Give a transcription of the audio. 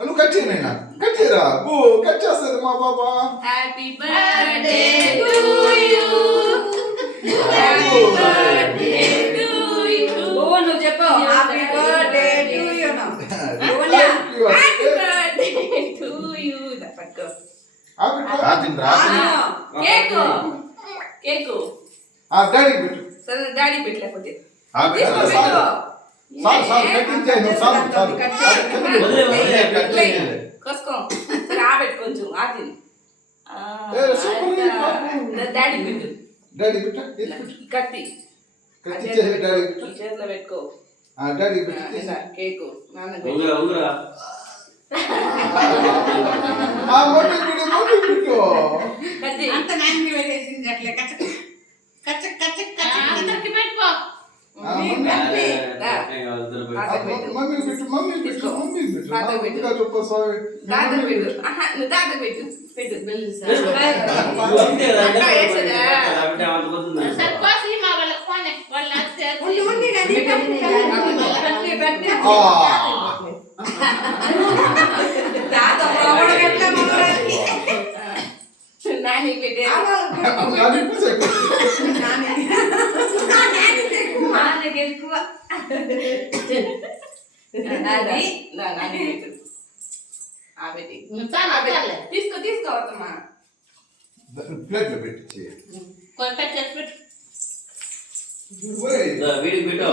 నువ్వు cut చేయనైనా cut చేయరా ఓ cut చేస్తుంది మా బాబా. Happy birthday to you happy birthday to you ఓ నువ్వు చెప్పు హ్యాపీ బర్త్డే టు యు నా హ్యాపీ బర్త్డే టు యు దపక్కో కేక్ కేక్ ఆ డాడీ పెట్టు సరే డాడీ పెట్టలేకపోతే కోసుకో సరే ఆబెట్టు కొంచెం ఆది డాడీ పెట్టు డాడీ పెట్టు కత్తి చేతిలో పెట్టుకో డాడీ కేకు నాన్న కత్తి అంత నాన్న వేసింది అట్లే కచ్చ కచ్చ కచ్చ కచ్చ అందరికి పెట్టుకో మమ్మీ పెట్టు మమ్మీ పెట్టు మమ్మీ పెట్టు చెప్పు సారీ దాదా పెట్టు నువ్వు దాదా పెట్టు పెట్టు సర్కోసి మా వాళ్ళ ఫోన్ వాళ్ళ దాదా నాని పెట్టే నాన్నకి ఎక్కువ అది నాని పెట్టు తీసుకో తీసుకో అవుతామా ప్లేట్లో పెట్టి వీడికి పెట్టు